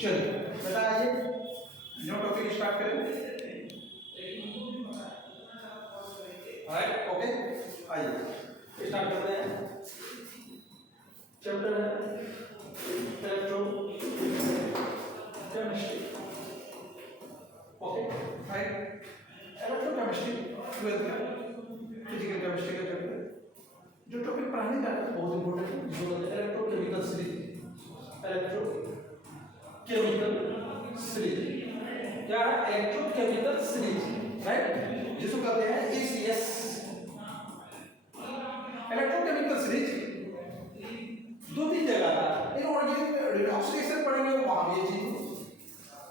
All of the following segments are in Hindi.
चलिए बेटा आइए न्यू टॉपिक स्टार्ट करें। राइट ओके आइए स्टार्ट करते हैं। चैप्टर है electrochemistry. Okay right electrochemistry 12th का फिजिकल केमिस्ट्री का चैप्टर। जो टॉपिक पढ़ाने का बहुत इंपॉर्टेंट है जो इलेक्ट्रोकेमिकल सीरीज। इलेक्ट्रोकेमिकल सीरीज क्या है? इलेक्ट्रोकेमिकल सीरीज राइट, जिसको कहते हैं ECS। इलेक्ट्रोकेमिकल सीरीज दो तीन जगह था। इनऑर्गेनिक रिडॉक्स रिएक्शन पढ़ेंगे वहां भी ये चीज,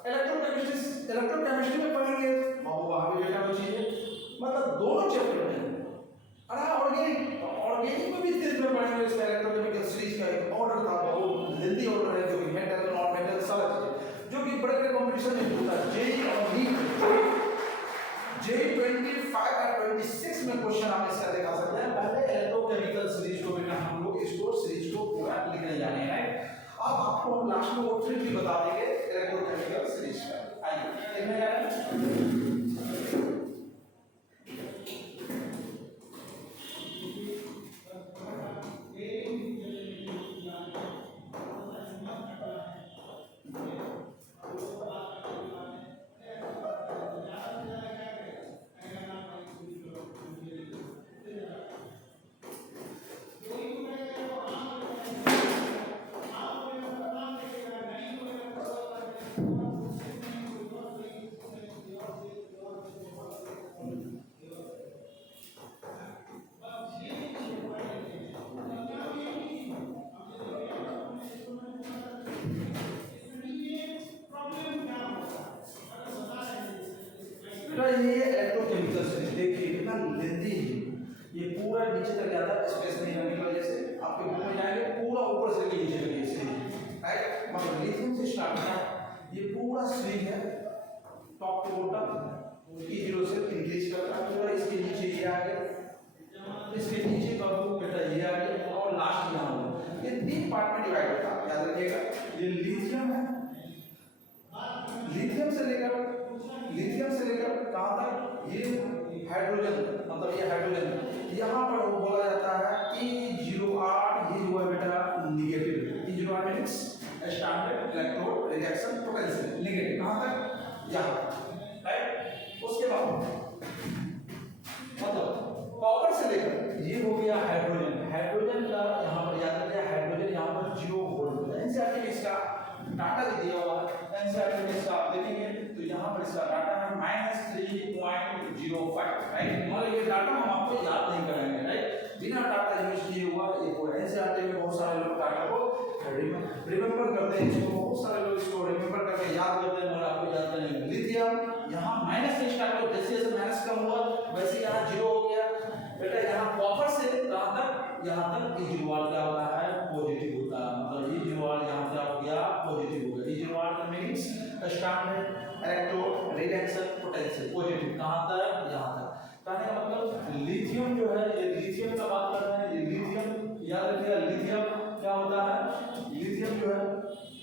इलेक्ट्रोकेमिस्ट्री में पढ़ेंगे वहां भी बेटा वो चीज, मतलब दोनों चैप्टर में। और ऑर्गेनिक में भी तेज में पढ़ेंगे। इस इलेक्ट्रोकेमिकल सीरीज का एक ऑर्डर था, बहुत जल्दी ऑर्डर है, जो कि मेटल नॉन मेटल सारा चीज जो कि बड़े बड़े कंपटीशन में होता है। जेई और नीट जेई 25 और 26 में क्वेश्चन आप इसका दिखा सकते हैं। पहले इलेक्ट्रोकेमिकल सीरीज को बेटा हम लोग इसको सीरीज को पूरा लिखने जाने हैं। अब आपको हम लास्ट में वो ट्रिक भी बता देंगे इलेक्ट्रोकेमिकल सीरीज का। आइए देखने जा रहे हैं। ये इलेक्ट्रोकेमिकल सीरीज देखिए कितना लेंथी है। ये पूरा नीचे तक जाता है, स्पेस नहीं रहने की वजह से आपके बुक में जाएंगे पूरा ऊपर से लेके नीचे तक ये सीरीज राइट। मतलब लिथियम से स्टार्ट होता है, ये पूरा सीरीज है टॉप टू बॉटम E0 से इंक्रीज करता है पूरा। इसके नीचे ये आ गया, इसके नीचे का बेटा ये आ गया, और लास्ट यहाँ होगा। ये तीन पार्ट में डिवाइड होता है, याद रखिएगा। ये लिथियम है, लिथियम से लेकर कहां तक? ये हाइड्रोजन, मतलब ये हाइड्रोजन यहाँ पर वो बोला जाता है E08। ये जो है बेटा negative, E08 means standard electrode reduction potential negative. कहां तक? यहाँ राइट। उसके बाद मतलब कॉपर से लेकर ये हो गया हाइड्रोजन। हाइड्रोजन का यहाँ पर याद रखिए, हाइड्रोजन यहाँ पर 0 वोल्ट होता है। एनसीईआरटी में इसका डाटा भी दिया हुआ है। एनसीईआरटी में इसका आप देखेंगे तो यहाँ पर इसका डाटा है -3.05 राइट। मगर ये डाटा हम आपको याद नहीं कराएंगे राइट, बिना डाटा यूज किए हुआ ये पूरा। एनसीईआरटी में बहुत सारे लोग डाटा को रिमेंबर करते हैं, इसको बहुत सारे लोग इसको रिमेंबर करके याद करते हैं, मगर आपको याद नहीं है। लिथियम यहाँ माइनस से स्टार्ट हो, जैसे जैसे माइनस कम हुआ वैसे यहाँ 0 हो गया बेटा। यहाँ कॉपर से कहां तक? यहाँ तक E0 क्या होता है? पॉजिटिव होता है। मतलब E0 यहाँ क्या हो गया? पॉजिटिव हो गया। E0 का means standard electrode reduction potential positive. कहां तक? यहाँ तक। कहने का मतलब लिथियम जो है, ये लिथियम का बात कर रहे हैं। ये लिथियम याद रखिएगा, लिथियम क्या होता है? लिथियम जो है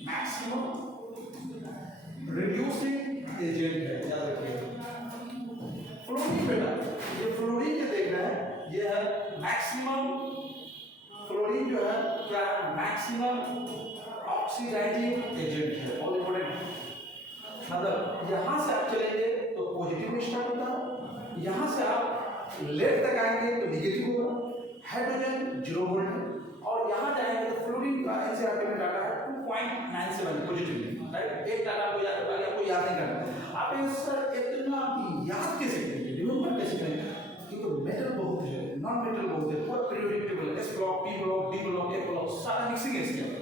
मैक्सिमम रिड्यूसिंग एजेंट है, याद रखिएगा। फ्लोरीन बेटा, ये फ्लोरीन जो देख रहे हैं ये है मैक्सिमम। फ्लोरीन जो है क्या है? मैक्सिमम ऑक्सीडाइजिंग एजेंट है। बहुत इंपॉर्टेंट, मतलब यहां से आप चलेंगे तो पॉजिटिव में स्टार्ट होता है, यहां से आप लेफ्ट तक आएंगे तो नेगेटिव होगा। हाइड्रोजन 0 वोल्ट है, और यहां जाएंगे तो फ्लोरीन का एनसीईआरटी में डाटा है 2.97 पॉजिटिव राइट। एक डाटा को याद नहीं करना। आप सर इतना याद कैसे करेंगे, रिमेंबर कैसे करेंगे? क्योंकि मेटल बहुत है, नॉन मेटल बहुत है, बहुत periodic table, S block, P block, D block, A block सारा मिक्सिंग है इसके अंदर।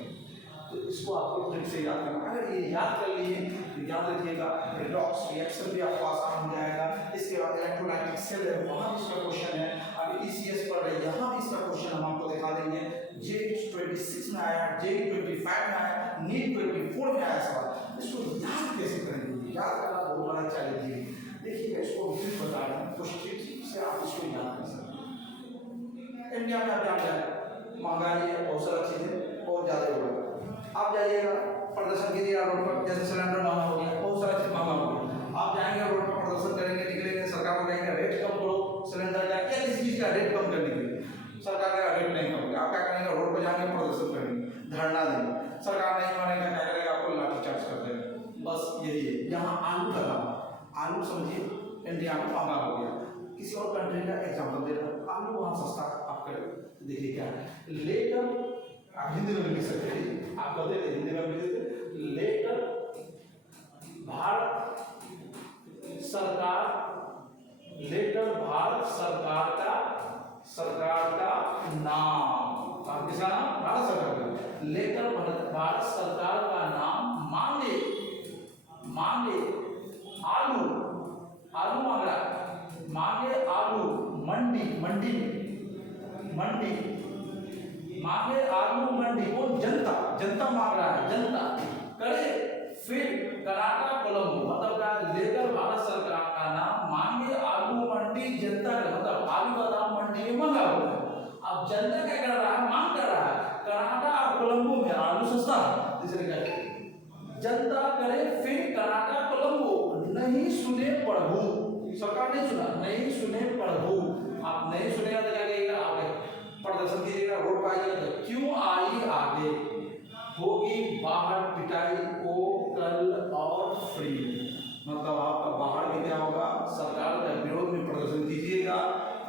तो इसको आपको ट्रिक से याद करना। अगर ये याद कर लिए तो याद रखिएगा रिडॉक्स रिएक्शन भी आपको आसान हो जाएगा। इसके बाद इलेक्ट्रोलाइटिक सेल है, वहां भी इसका क्वेश्चन है। अभी ECS पर है, यहाँ भी इसका क्वेश्चन हम आपको दिखा देंगे। जेई 26 में आया, जेई 25 में आया, नीट 24 में आया सवाल। इसको याद कैसे करेंगे? याद करना बहुत बड़ा चैलेंज है। देखिएगा इसको भी बता रहे हैं, कुछ ट्रिक से आप इसको याद कर सकते हैं। इंडिया में आप जान जाए महंगाई है, बहुत सारा चीजें बहुत ज्यादा हो रहा है। आप जाइएगा प्रदर्शन कीजिएगा रोड पर, जैसे सिलेंडर महंगा हो गया, बहुत सारा चीज महंगा हो गया, आप जाएंगे रोड पर प्रदर्शन करेंगे, निकलेंगे, सरकार को कहेंगे रेट कम करो सिलेंडर का, या किसी चीज का रेट कम करने के लिए सरकार का रेट नहीं करोगे, आप क्या करेंगे, रोड पर जाएंगे प्रदर्शन करेंगे, धरना देंगे, सरकार नहीं मानेगा, क्या करेगा, आपको लाठी चार्ज कर देगा। बस यही है। यहाँ आलू का दाम, आलू समझिए इंडिया में महंगा हो गया, किसी और कंट्री का एग्जाम्पल दे रहा हूँ, आलू वहाँ सस्ता, आप करें देखिए क्या है, लेकर आप हिंदी में लिख सकते हैं, आप कहते हैं हिंदी में लिख सकते, लेकर भारत सरकार, लेकर भारत सरकार का नाम, किसका नाम, भारत सरकार का, लेकर भारत सरकार का नाम मांगे आलू मांग रहा है, मांगे आलू मंडी मांगे आलू मंडी, वो जनता मांग रहा है, जनता करे फिर कर्नाटक कोलंबो, मतलब क्या, लेकर भारत सरकार का नाम मांगे आलू मंडी जनता का, मतलब आलू का दाम मंडी में महंगा हो गया, अब जनता क्या कर रहा है, मांग कर रहा है, कर्नाटक और कोलंबो में आलू सस्ता है, इसलिए कहते हैं जनता करे फिर कर्नाटक कोलंबो, नहीं सुने प्रभु, सरकार ने सुना, नहीं सुने प्रभु, आप नहीं सुनेगा तो क्या कहेगा, आगे प्रदर्शन कीजिएगा, रोड पर आइएगा तो क्यों आई आगे, होगी बाहर पिटाई को कल और फ्री, मतलब आपका बाहर भी क्या होगा, सरकार के विरोध में प्रदर्शन कीजिएगा,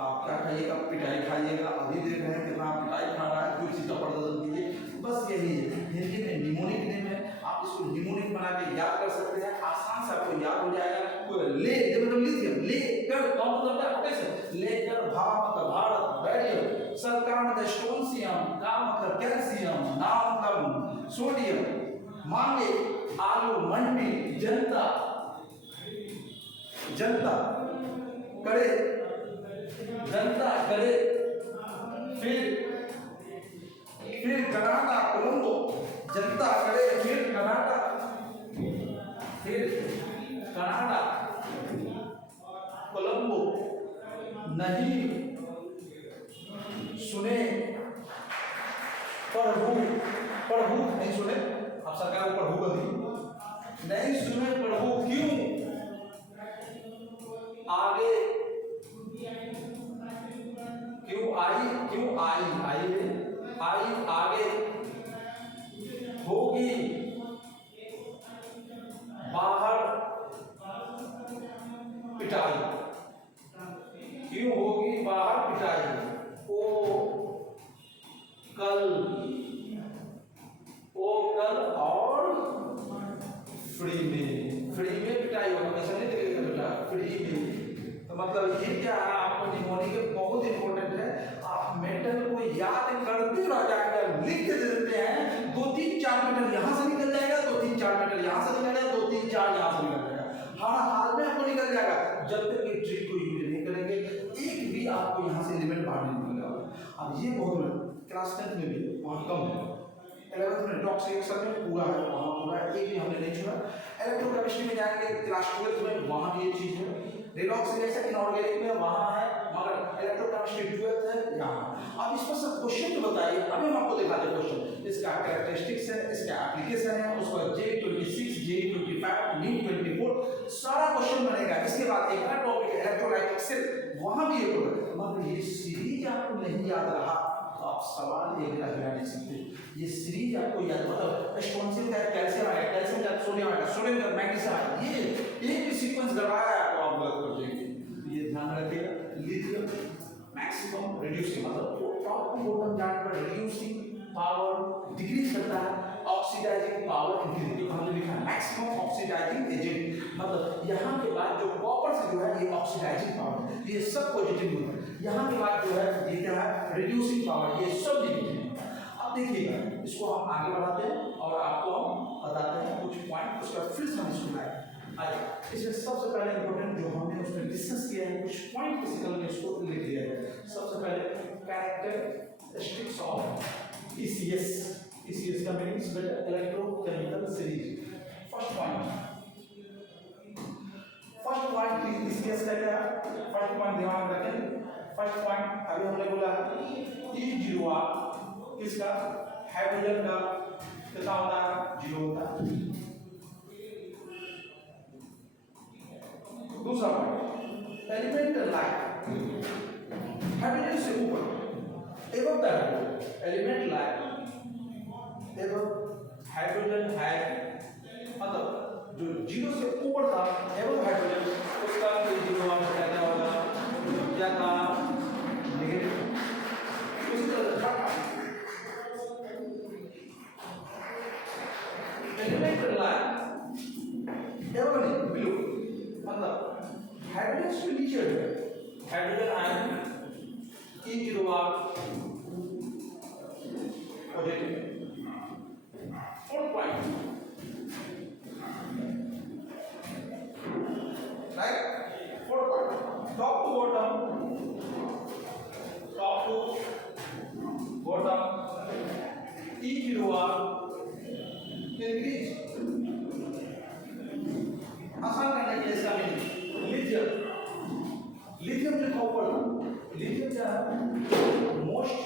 आप क्या खाइएगा, पिटाई खाइएगा, अभी देख रहे हैं कितना पिटाई खा रहा है, कोई चीज का प्रदर्शन कीजिए, बस यही है। हिंदी में निमोनिक नेम है, आप इसको निमोनिक बना के याद कर सकते हैं, आसान से आपको याद हो जाएगा। ले मतलब लिथियम, लेकर कौन मतलब क्या, कैसे लेकर, भा मतलब भारत, बैरियर, सरकार मतलब स्टोनशियम, का मतलब कैल्शियम, नाम मतलब सोडियम, मांगे आलू मंडी जनता करे फिर कर्नाटक कोलंबो, जनता करे फिर कर्नाटक कोलंबो, नहीं सुने प्रभु नहीं सुने, आप सरकार को प्रभु कर दी, नहीं सुने प्रभु क्यों आगे, क्यों आई आगे, होगी बाहर पिटाई, क्यों होगी बाहर पिटाई, ओ कल और फ्री में पिटाई होगा, ऐसा नहीं दिखेगा बेटा, फ्री में, तो मतलब ये क्या है, आपको निमोनिक बहुत इंपॉर्टेंट है, आप मेटल को याद करते रह जाएंगे, लिख देते हैं, 2-3-4 मीटर यहाँ से निकल जाएगा, 2-3-4 मीटर यहाँ से निकल जाएगा, 2-3-4 यहाँ से निकल जाएगा, हर हाल में आपको निकल जाएगा, जब तक ये ट्रिक को यूज नहीं करेंगे, एक भी आपको यहाँ से एलिमेंट बाहर नहीं निकलेगा। अब ये बहुत क्लास 10 में भी वहाँ कम है, 11th में डॉक्स रिएक्शन में पूरा है, वहाँ पूरा है, एक भी हमने नहीं छुआ। इलेक्ट्रोकेमिस्ट्री में जाएंगे क्लास 12 में, वहाँ भी ये चीज है, रिडॉक्स रिएक्शन इनऑर्गेनिक में वहाँ है, मगर इलेक्ट्रोकेमिस्ट्री 12th है यहाँ। अब इस पर सब क्वेश्चन तो बताइए, अभी हम आपको दिखाते हैं क्वेश्चन, इसका कैरेक्टरिस्टिक्स है, इसका एप्लीकेशन है, उसका J26, J25, नीट 24 सारा क्वेश्चन बनेगा। इसके बाद एक और टॉपिक है इलेक्ट्रोलाइटिक सेल, वहाँ भी एक होगा, मगर ये सीरीज आपको नहीं याद रहा आप सवाल एक लगा नहीं सकते, ये सीरीज आपको याद, मतलब स्टोनशियम का कैल्शियम आएगा, कैल्शियम का सोडियम आएगा, सोडियम का मैग्नीशियम आएगा, ये एक भी सीक्वेंस गड़बड़ाया तो आप गलत कर देंगे, ये ध्यान रखिएगा। लिथियम मैक्सिमम रिड्यूसिंग, मतलब टॉप टू बॉटम जाने पर रिड्यूसिंग पावर डिक्रीज करता है, ऑक्सीडाइजिंग पावर इंक्रीज, जो हमने लिखा है मैक्सिमम ऑक्सीडाइजिंग एजेंट, मतलब यहाँ के बाद जो कॉपर से जो है ये ऑक्सीडाइजिंग पावर, ये सब पॉजिटिव होता है, यहाँ के बाद जो है ये क्या है रिड्यूसिंग पावर, ये सब नेगेटिव। अब देखिएगा इसको हम आगे बढ़ाते हैं और आपको हम बताते हैं कुछ पॉइंट, उसका फिर से हम इसको लाएं। इसमें सबसे पहले इंपॉर्टेंट जो हमने उसमें डिस्कस किया है, कुछ पॉइंट फिजिकल में इसको लिख दिया है। सबसे पहले कैरेक्टरिस्टिक्स ऑफ ECS का meanings electrochemical series. First point ECS का क्या है, फर्स्ट पॉइंट दिमाग में रखें। फर्स्ट पॉइंट अभी हमने बोला E0R किसका, हाइड्रोजन का कितना होता है, 0 होता है। दूसरा पॉइंट, एलिमेंट लाइक हाइड्रोजन से ऊपर एवं दैट एलिमेंट लाइक एवं हाइड्रोजन है, मतलब जो 0 से ऊपर था एवं हाइड्रोजन, उसका कोई 0 वहां पर क्या होगा, क्या था, नेगेटिव। उसी तरह एलिमेंट लाइक एवं ब्लू, मतलब हाइड्रोजन से नीचे है, hydrogen ion E0 positive. Fourth point, right, fourth point, top to bottom E0 increase. आसान करने के लिए इसका मीनिंग, लिथियम जो था ऊपर था, लिथियम क्या है, मोस्ट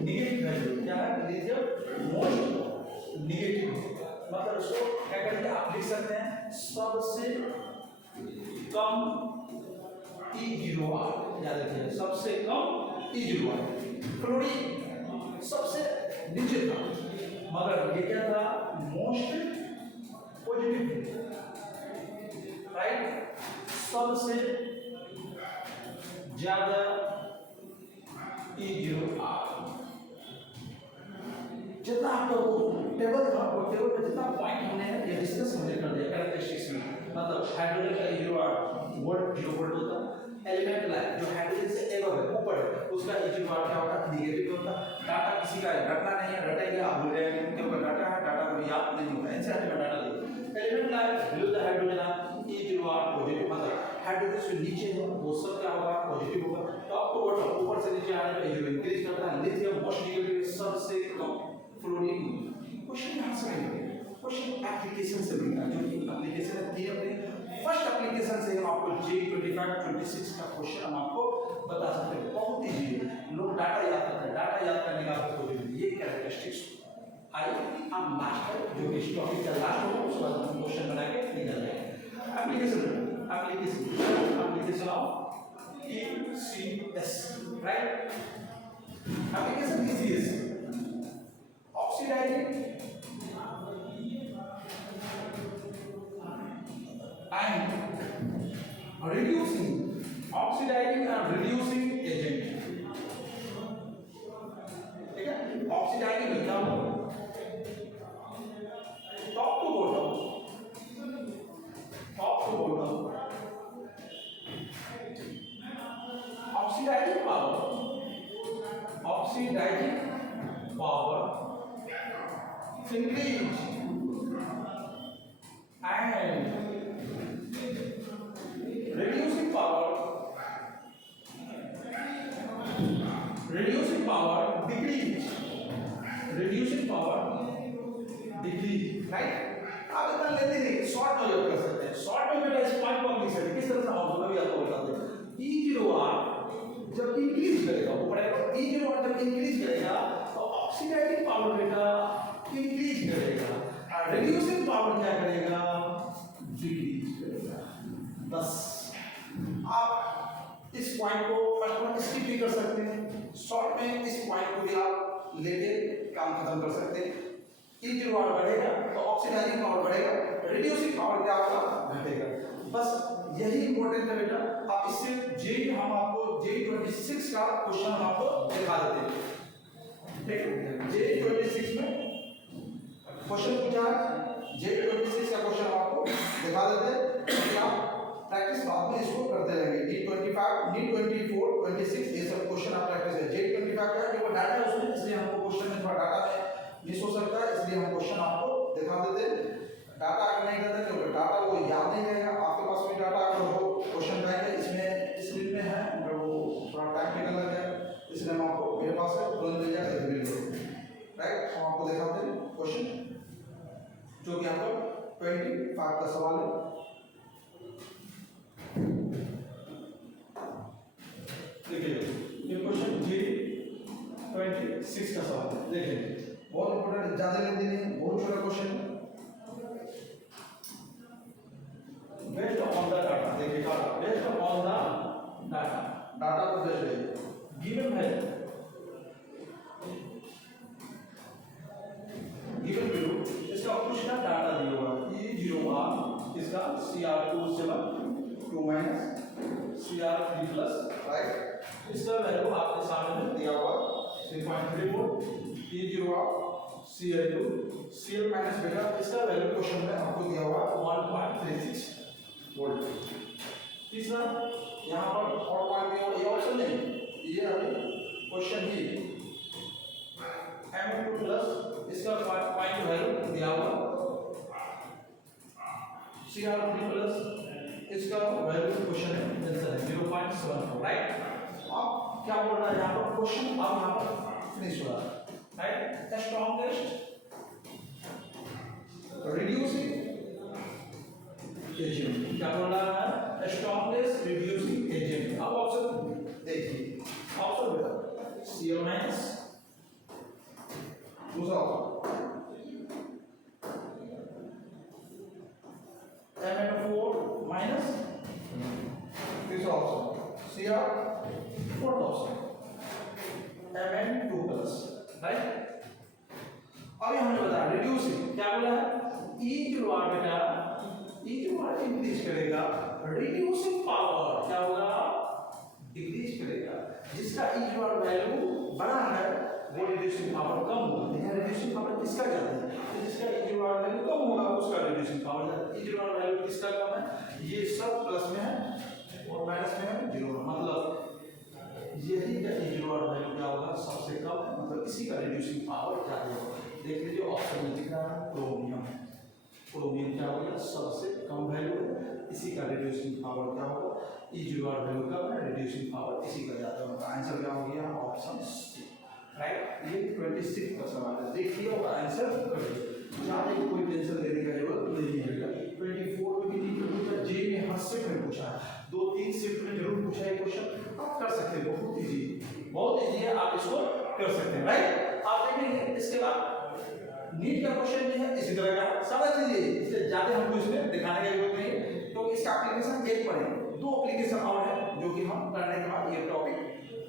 निगेटिव वैल्यू, क्या है, लिथियम मोस्ट निगेटिव, मतलब इसको क्या करके आप लिख सकते हैं, सबसे कम E0, याद रखिए सबसे कम E0। क्लोरीन सबसे नीचे था, मगर ये क्या था, मोस्ट पॉजिटिव, राइट, सबसे ज्यादा E0। जितना आपको टेबल था, वो टेबल पे जितना पॉइंट हमने ये डिस्कस हमने कर दिया कैरेक्टरिस्टिक्स में, मतलब हाइड्रोजन का E0 वोल्ट 0 वोल्ट होता, एलिमेंट लाइक जो हाइड्रोजन से एबव है, ऊपर है, उसका E0 क्या होता है, नेगेटिव होता। डाटा किसी का रटना नहीं है, रटेंगे आप भूल जाएंगे, क्योंकि डाटा है, डाटा को याद नहीं होगा, एनसीईआरटी में data they. Element like below the hydrogen E0 positive, मतलब हाइड्रोजन से नीचे है वो सब क्या होगा, पॉजिटिव होगा। टॉप टू बॉटम, ऊपर से नीचे आने पे E0 इंक्रीज करता है, लिथियम मोस्ट निगेटिव, सबसे कम फ्लोरीन। क्वेश्चन यहां से मिलेगा, क्वेश्चन एप्लीकेशन से मिलता है, जो कि एप्लीकेशन है, थी अपने फर्स्ट एप्लीकेशन से हम आपको J25 26 का क्वेश्चन हम आपको बता सकते हैं। बहुत ईजी, लोग डाटा याद करते हैं, डाटा याद करने का आपको कोई ये कैरेक्टरिस्टिक्स आई हम लास्ट है, जो कि इस टॉपिक का लास्ट होगा, उसके बाद हम क्वेश्चन बना के निकल जाएंगे। Application of ECS, right, application ECS, oxidizing and reducing, oxidizing and reducing agent, ठीक है, ऑक्सीडाइजिंग में क्या होगा, top to bottom oxidising power increase and reducing power decrease, right। आप इतना लेते नहीं, शॉर्ट में यूज कर सकते हैं, शॉर्ट में बेटा इस पॉइंट को लिख सकते हैं, किस तरह से हम भी आपको बताते हैं। E0 जब इंक्रीज करेगा, ऊपर आएगा, E0 जब इंक्रीज करेगा तो ऑक्सीडाइजिंग पावर बेटा इंक्रीज करेगा, और रिड्यूसिंग पावर क्या करेगा, डिक्रीज करेगा। बस आप इस पॉइंट को फर्स्ट में स्किप भी कर सकते हैं, शॉर्ट में इस पॉइंट को भी आप लेके काम खत्म कर सकते हैं। E0 बढ़ेगा तो ऑक्सीडाइजिंग पावर बढ़ेगा, रिड्यूसिंग पावर क्या होगा, घटेगा। बस यही इंपॉर्टेंट है बेटा। आप इससे हम आपको J26 का क्वेश्चन हम आपको दिखा देते हैं, ठीक है। J26 में क्वेश्चन पूछा है, J26 का क्वेश्चन आपको दिखा देते हैं, आप प्रैक्टिस बाद में इसको करते रहेंगे। D25, D24, 26 ये सब क्वेश्चन आप प्रैक्टिस है। J25 का जो डाटा है उसमें, इसलिए हमको क्वेश्चन में थोड़ा डाटा में मिस हो सकता है, इसलिए हम क्वेश्चन आपको दिखा देते हैं। डाटा अगर नहीं करते क्योंकि डाटा वो याद नहीं रहेगा, आपके पास भी डाटा अगर हो क्वेश्चन करेंगे, इसमें स्क्रीन में है मगर वो थोड़ा टाइम निकल लग गया, इसलिए हम आपको मेरे पास है तुरंत मिल जाएगा, मिल जाएगा, राइट। हम आपको दिखाते हैं क्वेश्चन जो कि आपका 25 का सवाल है। देखिए ये क्वेश्चन J26 का सवाल है, देखिए बहुत इंपॉर्टेंट, ज्यादा लेंदी नहीं, बहुत छोटा क्वेश्चन है। बेस्ड ऑन द डाटा, देखिएगा based on the data, data को बेस्ड है गिवन वैल्यू, गिवन वैल्यू इसका कुछ का डाटा दिया हुआ है E0R इसका CR27 2 minus CR3 plus, right. इसका वैल्यू आपके सामने दिया हुआ 3.34 E0R CL2 CL माइनस बेटा, इसका वैल्यू क्वेश्चन में आपको दिया हुआ 1.36 वोल्ट। तीसरा यहाँ पर और पॉइंट दिया हुआ, ये ऑप्शन नहीं, ये अभी क्वेश्चन ही M2 प्लस इसका पॉइंट वैल्यू दिया हुआ CR3 प्लस इसका वैल्यू क्वेश्चन है, आंसर है 0.74, राइट। अब क्या बोल रहा है यहाँ पर क्वेश्चन, अब यहाँ पर फिनिश हो रहा है, राइट। स्ट्रॉन्गेस्ट रिड्यूसिंग एजेंट, क्या बोल रहा है, स्ट्रॉन्गेस्ट रिड्यूसिंग एजेंट। अब ऑप्शन देखिए, ऑप्शन बेटा Cl माइनस, दूसरा MnO4 माइनस, तीसरा option Cr, fourth option Mn2 plus, right. अब हमने बताया रिड्यूसिंग, क्या बोला है, E जो आर बेटा, E जो आर इंक्रीज करेगा, रिड्यूसिंग पावर क्या होगा, डिक्रीज करेगा। जिसका E जो आर वैल्यू बड़ा है वो रिड्यूसिंग पावर कम होगा। यहाँ रिड्यूसिंग पावर किसका ज्यादा है, तो जिसका E जो आर वैल्यू कम होगा उसका रिड्यूसिंग पावर ज्यादा है। E जो आर वैल्यू किसका कम है, ये सब प्लस में है और माइनस में है जीरो, मतलब यही का E जो आर वैल्यू क्या होगा, सबसे कम है, मतलब इसी का रिड्यूसिंग पावर क्या होगा। देख लीजिए ऑप्शन में दिख रहा है क्रोमियम, क्रोमियम क्या होगा, सबसे कम वैल्यू है, इसी का रिड्यूसिंग पावर क्या होगा, E जो आर वैल्यू कम है, रिड्यूसिंग पावर इसी का ज्यादा होगा। आंसर क्या हो गया, ऑप्शन सी, राइट। ये 26 का सवाल है, देखिए और आंसर करिए, ज्यादा कोई टेंशन लेने की जरूरत नहीं है। 24 में भी नहीं, जे में हर शिफ्ट में पूछा है, 2-3 शिफ्ट में जरूर पूछा है क्वेश्चन, आप कर सकते हैं, बहुत इजी, बहुत इजी है, आप इसको कर सकते हैं, राइट। आप देखेंगे इसके बाद नीट का क्वेश्चन भी है इसी तरह का, सारा चीजें इससे ज्यादा हमको इसमें दिखाने की जरूरत नहीं है, क्योंकि इसका एप्लीकेशन एक पर है, 2 एप्लीकेशन और है जो कि हम करने के बाद ये टॉपिक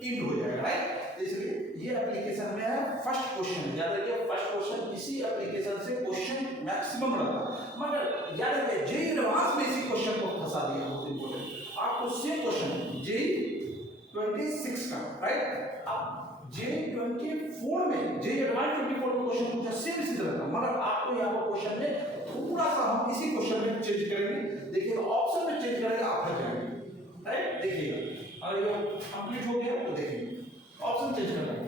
इंड हो जाएगा, राइट। इसलिए ये एप्लीकेशन में है फर्स्ट क्वेश्चन, याद रखिए फर्स्ट क्वेश्चन इसी एप्लीकेशन से क्वेश्चन मैक्सिमम रहता है, मगर याद रखिए जे एडवांस में इसी क्वेश्चन को फंसा दिया, बहुत इंपॉर्टेंट। आपको सेम क्वेश्चन जे 26 का, राइट, अब J24 में जे एडवांस 24 में क्वेश्चन पूछा सेम इसी तरह का, मगर आपको यहाँ पर क्वेश्चन में थोड़ा सा हम इसी क्वेश्चन में चेंज करेंगे, देखिएगा ऑप्शन में चेंज करेंगे, आप फंस जाएंगे, राइट। देखिएगा अगर ये कंप्लीट हो गया तो देखिए ऑप्शन चेंज करना है।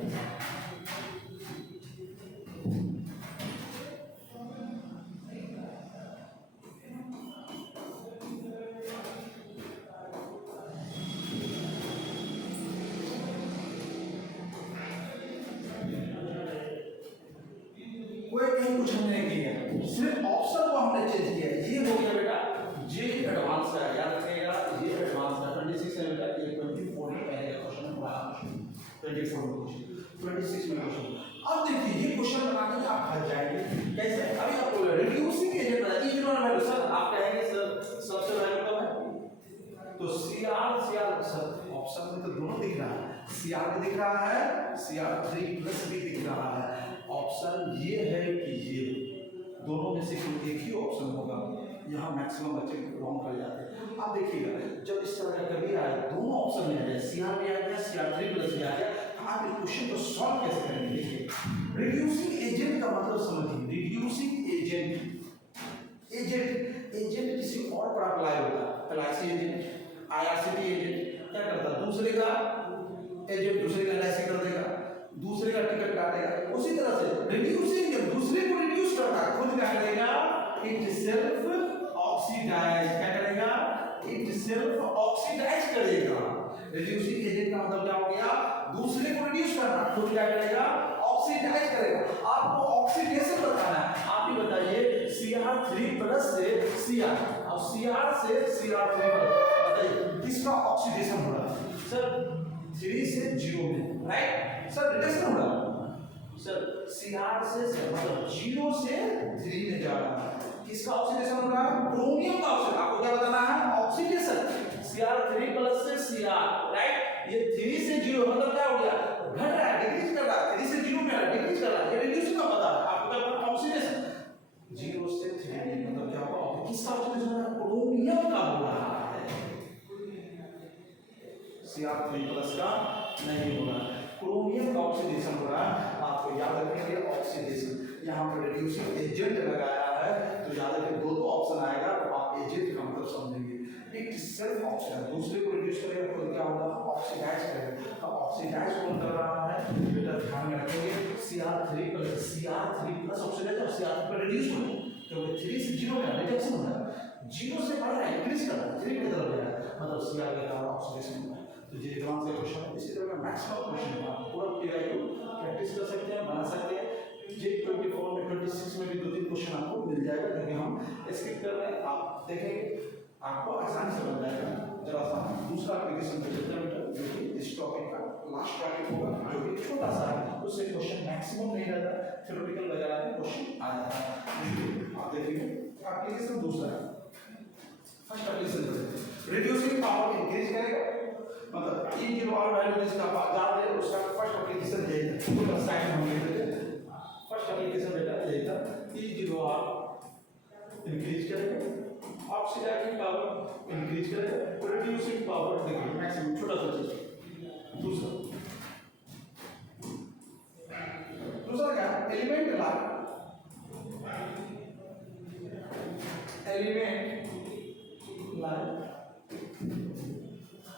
कोई कहीं कुछ हमने नहीं किया, सिर्फ ऑप्शन को हमने चेंज किया। ये हो गया बेटा जे एडवांस का, याद रखिएगा ये एडवांस का 26 है बेटा, ये 24 में पहले का क्वेश्चन हुआ, 24 में क्वेश्चन, 26 में क्वेश्चन। अब देखिए ये क्वेश्चन बनाने में आप फंस जाएंगे कैसे, अभी आपको रिड्यूसिंग एजेंट है, ई न्यूट्रॉन वैल्यू, सर आप कहेंगे सर सबसे वैल्यू कम है, तो CR सर ऑप्शन में तो दोनों दिख रहा है, CR भी दिख रहा है, CR3 प्लस भी दिख रहा है। ऑप्शन ये है कि ये दोनों में से कोई एक ही ऑप्शन होगा, यहाँ मैक्सिमम बच्चे रॉन्ग कर जाते हैं। आप देखिएगा जब इस तरह का कभी आया, दोनों ऑप्शन में आ जाए, CR भी आ गया, CR3 प्लस भी आ गया, तो आप इस क्वेश्चन को सॉल्व कैसे करेंगे। देखिए रिड्यूसिंग एजेंट का मतलब समझिए, रिड्यूसिंग एजेंट, एजेंट किसी और पर अप्लाई होता है, LIC एजेंट, IRCT एजेंट क्या करता है, दूसरे का एजेंट दूसरे का LIC कर देगा, दूसरे का टिकट काटेगा। उसी तरह से रिड्यूसिंग जब दूसरे को रिड्यूस करता है, खुद क्या करेगा, इट सेल्फ ऑक्सीडाइज, क्या करेगा, इट सेल्फ ऑक्सीडाइज करेगा। रिड्यूसिंग एजेंट का मतलब क्या हो गया, दूसरे को रिड्यूस करना, खुद क्या करेगा, ऑक्सीडाइज करेगा। आपको ऑक्सीडेशन बताना है, आप ही बताइए CR3 प्लस से CR और CR से CR3 बताइए किसका ऑक्सीडेशन हो रहा है, सर 3 से 0 में, राइट। सर रिडक्शन हो रहा है, सर Cr से मतलब 0 से 3 में जा रहा है। किसका ऑक्सीडेशन हो रहा है? क्रोमियम का ऑक्सीडेशन। आपको क्या बताना है? ऑक्सीडेशन। Cr3+ से Cr, राइट? ये 3 से 0 मतलब क्या हो गया? घट रहा है, डिक्रीज कर रहा है। 3 से 0 में आ रहा है, डिक्रीज कर रहा है। ये रिड्यूसिंग का बता रहा है। आपको क्या पता? ऑक्सीडेशन। 0 से 3 मतलब क्या होगा? किसका ऑक्सीडेशन हो रहा है? क्रोमियम का हो रहा है। Cr3+ का नहीं हो रहा है, क्रोमियम का ऑक्सीडेशन हो रहा है। आपको याद रखेंगे ऑक्सीडेशन। यहाँ पर रिड्यूसिंग एजेंट लगाया है तो याद रखें दो ऑप्शन आएगा तो आप एजेंट का मतलब समझेंगे। एक सेल्फ ऑक्सीडाइज, दूसरे को रिड्यूस करेगा तो क्या होगा? ऑक्सीडाइज करेगा। तो ऑक्सीडाइज कौन कर रहा है? बेटा ध्यान में रखेंगे Cr3+ ऑक्सीडाइज और Cr3 पर रिड्यूस हो रहा है क्योंकि 3 से 0 में रिडक्शन हो रहा है, 0 से बढ़ रहा है, इंक्रीज कर रहा है, 3 की तरफ जा रहा है, मतलब Cr के कारण ऑक्सीडेशन हो रहा है। तो ये एडवांस का क्वेश्चन है। इसी तरह का मैक्सिमम क्वेश्चन है, आप पूरा पीआईक्यू प्रैक्टिस कर सकते हैं, बना सकते हैं। J24 में 26 में भी 2-3 क्वेश्चन आपको मिल जाएगा क्योंकि हम स्किप कर रहे हैं। आप देखेंगे आपको आसानी से बन जाएगा। जरा सा दूसरा एप्लीकेशन पे चलते हैं बेटा, जो कि इस टॉपिक का लास्ट टॉपिक होगा, जो कि छोटा सा है, उससे क्वेश्चन मैक्सिमम नहीं रहता, थ्योरेटिकल वगैरह में क्वेश्चन आ जाता है। आप देखिए एप्लीकेशन दूसरा है। First application reducing power increase करेगा, मतलब E0R वैल्यू जिसका ज्यादा है उसका फर्स्ट एप्लीकेशन यही है। तो साइड हम ले लेते हैं। फर्स्ट एप्लीकेशन बेटा यही था, E0R इंक्रीज करेगा, ऑक्सीडाइजिंग पावर इंक्रीज करेगा, रिड्यूसिंग पावर देखिए मैक्सिमम छोटा सा चीज। दूसरा क्या? एलिमेंट लाइक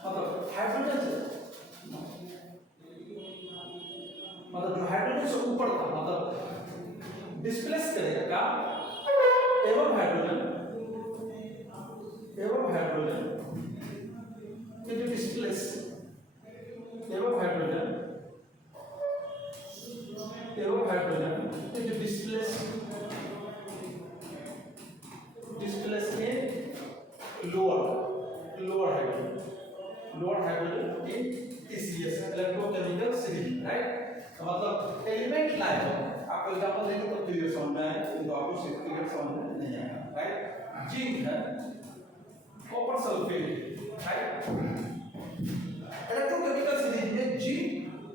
मतलब हाइड्रोजन से, मतलब जो हाइड्रोजन से ऊपर था मतलब डिस्प्लेस करेगा क्या? एवं हाइड्रोजन के जो डिस्प्लेस एवं हाइड्रोजन के जो डिस्प्लेस के lower hydrogen in TCS electrochemical series, right? मतलब एलिमेंट लाइक आपको एग्जांपल देंगे तो क्लियर समझ में आएगा, तो आपको क्लियर समझ में नहीं आएगा, राइट? जिंक है, copper sulphate, right? Electrochemical series में जिंक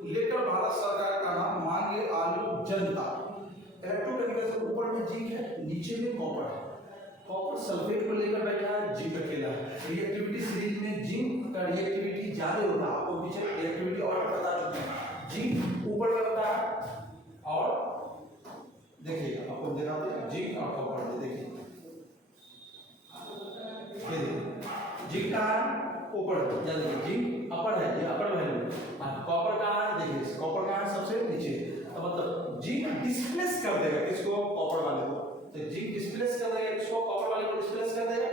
लेकर भारत सरकार का नाम मांगे आलू जनता। इलेक्ट्रोकेमिकल से ऊपर में जिंक है, नीचे में कॉपर है। कॉपर सल्फेट को लेकर बैठा है, जिंक अकेला है। रिएक्टिविटी सीरीज में जिंक का रिएक्टिविटी ज्यादा होता है, आपको पीछे रिएक्टिविटी और बता चुके हैं। जिंक ऊपर लगता है और देखिए आपको दिखाते हैं जिंक और कॉपर, देखिए जिंक का ऊपर जल्दी जिंक अपर है, ये अपर वैल्यू। कॉपर का है, देखिए कॉपर का है सबसे नीचे, तो मतलब जिंक डिस्प्लेस कर देगा किसको? कॉपर वाले को। तो जिंक डिस्प्लेस कर देगा इसको, कॉपर वाले को डिस्प्लेस कर देगा।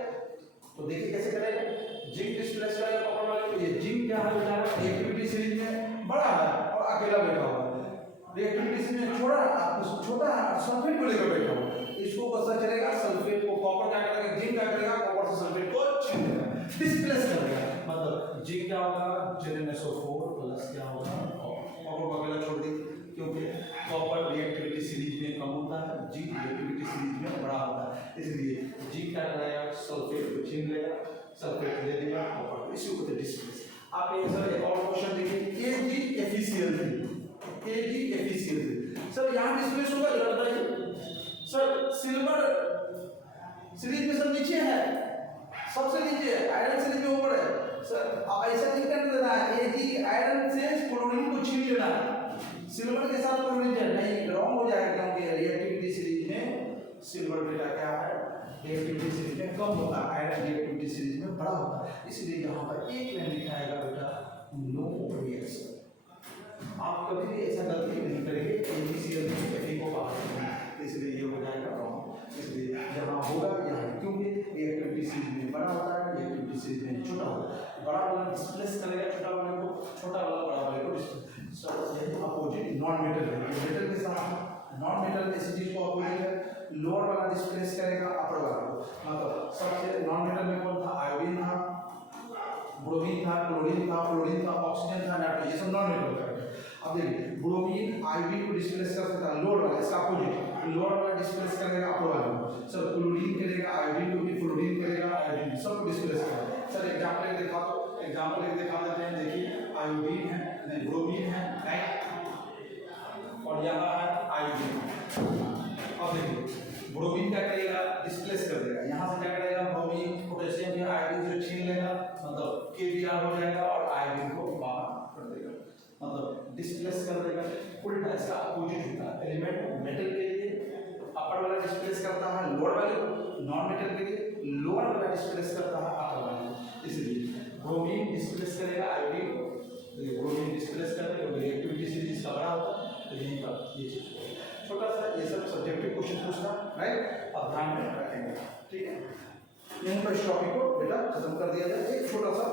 तो देखिए कैसे करेगा? जिंक डिस्प्लेस करेगा कॉपर वाले को। ये जिंक क्या है बेटा? रिएक्टिविटी सीरीज में बड़ा है और अकेला बैठा हुआ है। रिएक्टिविटी सीरीज में छोटा सल्फेट को लेकर बैठा हुआ है। इसको पता चलेगा सल्फेट को कॉपर क्या करेगा? जिंक क्या करेगा? कॉपर से सल्फेट को छीन लेगा, डिस्प्लेस कर देगा। मतलब जिंक क्या होगा? ZnSO4 प्लस क्या होगा? कॉपर को अकेला छोड़ देंगे क्योंकि कॉपर रिएक्टिविटी सीरीज में कम होता है, जिंक रिएक्टिविटी सीरीज में बड़ा होता है, इसलिए जिंक क्या करेगा? सल्फेट को छीन लेगा, सल्फेट ले लेगा कॉपर, इसी को डिस्प्लेस। आप ये सर एक और क्वेश्चन देखिए, AgFeCl3 सर यहाँ डिस्प्लेस होगा, जरा बताइए सर। सिल्वर सीरीज में सर नीचे है, सबसे नीचे है, आयरन सीरीज में ऊपर है सर। आप ऐसा नहीं कर देना है Ag आयरन से क्लोरीन को छीन लेना है, सिल्वर के साथ क्लोरीन नहीं, रॉन्ग हो जाएगा क्योंकि रिएक्टिविटी सीरीज में सिल्वर बेटा क्या है? रिएक्टिविटी सीरीज में कम होता है, आयरन रिएक्टिविटी सीरीज में बड़ा होता है, इसलिए यहाँ पर एक लाइन लिखा आएगा बेटा नो रिएक्शन। आप कभी भी ऐसा गलती नहीं करेंगे AgCl3 को बाहर करेंगे, इसलिए ये हो जाएगा रॉन्ग। इसलिए जहाँ होगा यहाँ, क्योंकि रिएक्टिविटी सीरीज में बड़ा होता है, रिएक्टिविटी सीरीज में छोटा होता है। बड़ा वाला डिस्प्लेस करेगा छोटा वाले को, छोटा वाला बड़ा वाले को डिस्प्लेस। यही अपोजिट नॉन मेटल है, मेटल के साथ नॉन मेटल ऐसी चीज को अपोजिट है। लोअर वाला डिस्प्लेस करेगा अपर वाला को, मतलब सबसे नॉन मेटल में कौन था? आयोडीन था, ब्रोमीन था, क्लोरीन था, फ्लोरीन था, ऑक्सीजन था, नाइट्रोजन, ये सब नॉन मेटल का है। अब देखिए ब्रोमीन आयोडीन को डिस्प्लेस कर सकता है, लोअर वाला, इसका अपोजिट, लोअर वाला डिस्प्लेस करेगा अपर वाले को। सर क्लोरीन करेगा आयोडीन को भी, फ्लोरीन करेगा आयोडीन, सबको डिस्प्लेस करेगा। सर एग्जांपल एक दिखा दो, एग्जांपल एक दिखा देते हैं। देखिए आयोडीन है, नहीं ब्रोमीन है, राइट, और यहाँ है आयोडीन। अब देखिए ब्रोमीन क्या करेगा, डिस्प्लेस कर देगा, यहाँ से क्या करेगा, ब्रोमीन पोटेशियम या आयोडीन जो छीन लेगा, मतलब KBr हो जाएगा और आयोडीन को बाहर कर देगा, मतलब डिस्प्लेस कर देगा। उल्टा इसका अपोजिट होता है, एलिमेंट मेटल के लिए अपर वाला डिस्प्लेस करता है लोअर वाले को, नॉन मेटल के लिए लोअर वाला डिस्प्लेस करता है अपर वाले को। इसलिए ब्रोमीन डिस्प्लेस करेगा आयोडीन को, तो ये ब्रोमीन डिस्प्लेस करेगा, रिएक्टिविटी सीरीज का बड़ा होता है, तो यहीं पर ये चीज छोटा सा ये सब सब्जेक्टिव क्वेश्चन पूछना, राइट, अब ध्यान में रखेंगे, ठीक है। यहीं पर इस टॉपिक को बेटा खत्म कर दिया जाए। एक छोटा सा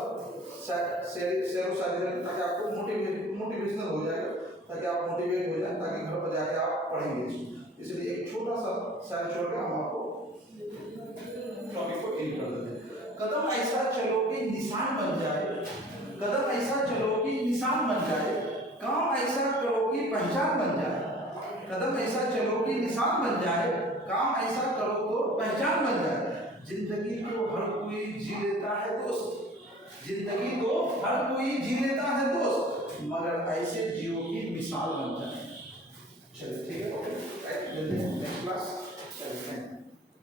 ताकि आपको मोटिवेशनल हो जाएगा, ताकि आप मोटिवेट हो जाए, ताकि घर पर जाके आप पढ़ेंगे इसको। इसलिए एक छोटा सा शायद छोड़ के हम आपको टॉपिक को एंड कर देते हैं। कदम ऐसा चलो कि निशान बन जाए, कदम ऐसा चलो कि निशान बन जाए, काम ऐसा करो कि पहचान बन जाए। कदम ऐसा चलो कि निशान बन जाए, काम ऐसा करो तो पहचान बन जाए। जिंदगी को हर कोई जी लेता है दोस्त, जिंदगी को हर कोई जी लेता है दोस्त, मगर ऐसे जियो की मिसाल बन जाए। चलिए ठीक है, ओके, राइट, मिलते हैं नेक्स्ट क्लास। चलिए।